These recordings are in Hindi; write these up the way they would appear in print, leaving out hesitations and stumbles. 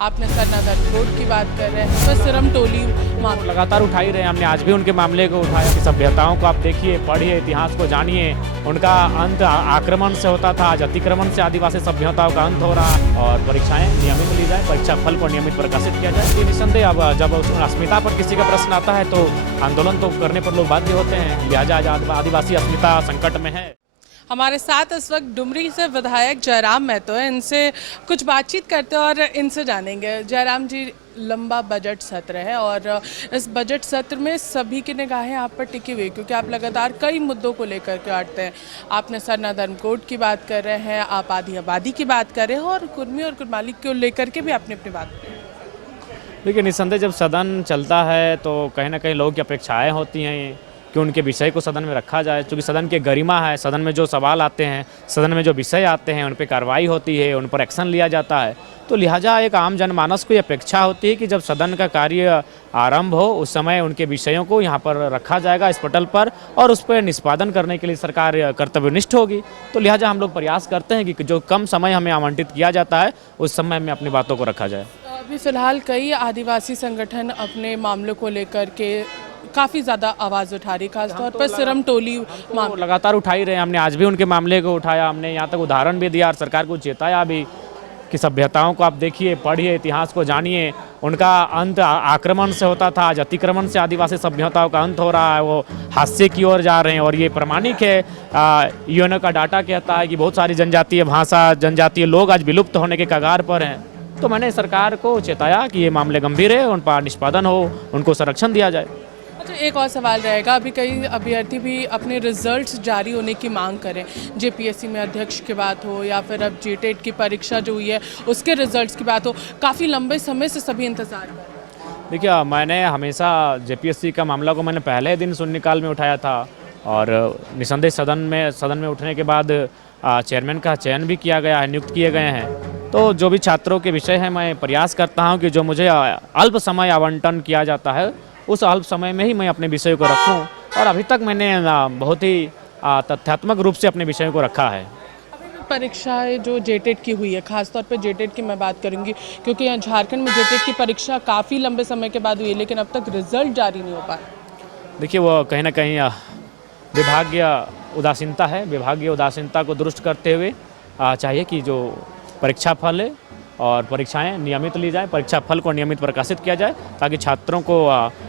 आपने सरनादर कोर्ट की बात कर रहे हैं, तो सिरम टोली मामला लगातार उठा ही रहे हैं। हमने आज भी उनके मामले को उठाया कि सभ्यताओं को आप देखिए, पढ़िए, इतिहास को जानिए। उनका अंत आक्रमण से होता था, आज अतिक्रमण से आदिवासी सभ्यताओं का अंत हो रहा है। और परीक्षाएं नियमित ली जाए, परीक्षा फल को नियमित प्रकाशित किया जाए। ये निस्संदेह अब जब अस्मिता पर किसी का प्रश्न आता है तो आंदोलन तो करने पर लोग बाध्य होते हैं। लिहाजा आज आदिवासी अस्मिता संकट में है। हमारे साथ इस वक्त डुमरी से विधायक जयराम महतो है, इनसे कुछ बातचीत करते हैं और इनसे जानेंगे। जयराम जी, लंबा बजट सत्र है और इस बजट सत्र में सभी की निगाहें आप पर टिकी हुई, क्योंकि आप लगातार कई मुद्दों को लेकर के अड़ते हैं। आपने सरनाधर्म कोड की बात कर रहे हैं, आप आधी आबादी की बात कर रहे हैं और कुर्मी और कुर्माली को लेकर के भी आपने अपनी बात की। देखिए, निस्संदेह जब सदन चलता है तो कहीं ना कहीं लोगों की अपेक्षाएं होती हैं कि उनके विषय को सदन में रखा जाए, क्योंकि सदन की गरिमा है। सदन में जो सवाल आते हैं, सदन में जो विषय आते हैं, उन पर कार्रवाई होती है, उन पर एक्शन लिया जाता है। तो लिहाजा एक आम जनमानस को ये अपेक्षा होती है कि जब सदन का कार्य आरंभ हो उस समय उनके विषयों को यहाँ पर रखा जाएगा इस पटल पर, और उस पर निष्पादन करने के लिए सरकार कर्तव्यनिष्ठ होगी। तो लिहाजा हम लोग प्रयास करते हैं कि जो कम समय हमें आवंटित किया जाता है उस समय में अपनी बातों को रखा जाए। अभी फिलहाल कई आदिवासी संगठन अपने मामलों को लेकर के काफ़ी ज़्यादा आवाज़ उठा रही, खासतौर पर सिरम टोली मामला लगातार उठा ही रहे हैं। हमने आज भी उनके मामले को उठाया, हमने यहाँ तक उदाहरण भी दिया और सरकार को चेताया भी कि सभ्यताओं को आप देखिए, पढ़िए, इतिहास को जानिए। उनका अंत आक्रमण से होता था, आज अतिक्रमण से आदिवासी सभ्यताओं का अंत हो रहा है। वो हास्य की ओर जा रहे हैं और ये प्रमाणिक है। यूएनओ का डाटा कहता है कि बहुत सारी जनजातीय भाषा, जनजातीय लोग आज विलुप्त होने के कगार पर हैं। तो मैंने सरकार को चेताया कि ये मामले गंभीर है, उन पर निष्पादन हो, उनको संरक्षण दिया जाए। अच्छा, एक और सवाल रहेगा। अभी कई अभ्यर्थी भी अपने रिजल्ट्स जारी होने की मांग करें, जेपीएससी में अध्यक्ष की बात हो या फिर अब जेटेट की परीक्षा जो हुई है उसके रिजल्ट्स की बात हो, काफ़ी लंबे समय से सभी इंतजार कर रहे हैं। देखिए, मैंने हमेशा जेपीएससी का मामला को मैंने पहले दिन शून्यकाल में उठाया था और निस्संदेह सदन में उठने के बाद चेयरमैन का चयन भी किया गया है, नियुक्त किए गए हैं। तो जो भी छात्रों के विषय हैं, मैं प्रयास करता हूं कि जो मुझे अल्प समय आवंटन किया जाता है उस अल्प समय में ही मैं अपने विषय को रखूं, और अभी तक मैंने बहुत ही तथ्यात्मक रूप से अपने विषयों को रखा है। परीक्षाएं जो जेटेट की हुई है, खासतौर पर जेटेट की मैं बात करूंगी, क्योंकि यहाँ झारखंड में जेटेट की परीक्षा काफ़ी लंबे समय के बाद हुई है, लेकिन अब तक रिजल्ट जारी नहीं हो पाया। देखिए, वो कहीं ना कहीं विभागीय उदासीनता है। विभागीय उदासीनता को दुरुस्त करते हुए चाहिए कि जो परीक्षा फल है और परीक्षाएं नियमित ली जाए, परीक्षा फल को नियमित प्रकाशित किया जाए, ताकि छात्रों को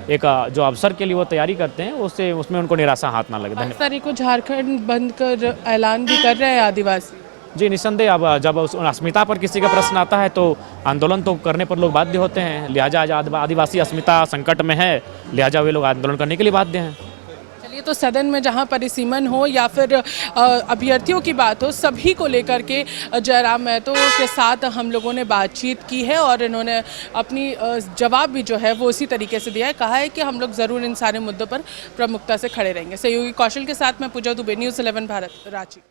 एक जो अवसर के लिए वो तैयारी करते हैं उसमें उनको निराशा हाथ ना लगे। धन्यवाद। तारीख को झारखंड बंद कर ऐलान भी कर रहे हैं आदिवासी। जी, निस्संदेह अब जब अस्मिता पर किसी का प्रश्न आता है तो आंदोलन तो करने पर लोग बाध्य होते हैं। लिहाजा आज आदिवासी अस्मिता संकट में है, लिहाजा वे लोग आंदोलन करने के लिए बाध्य हैं। चलिए, तो सदन में जहां परिसीमन हो या फिर अभ्यर्थियों की बात हो, सभी को लेकर के जयराम महतो के साथ हम लोगों ने बातचीत की है और इन्होंने अपनी जवाब भी जो है वो उसी तरीके से दिया है। कहा है कि हम लोग ज़रूर इन सारे मुद्दों पर प्रमुखता से खड़े रहेंगे। सहयोगी कौशल के साथ मैं Pooja Dubey, news 11 Bharat, Ranchi.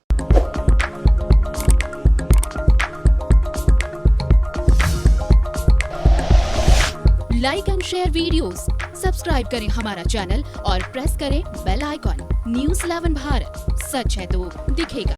Like and share videos, subscribe करें हमारा चैनल और प्रेस करें बेल आइकॉन। न्यूज़ 11 भारत, सच है तो दिखेगा।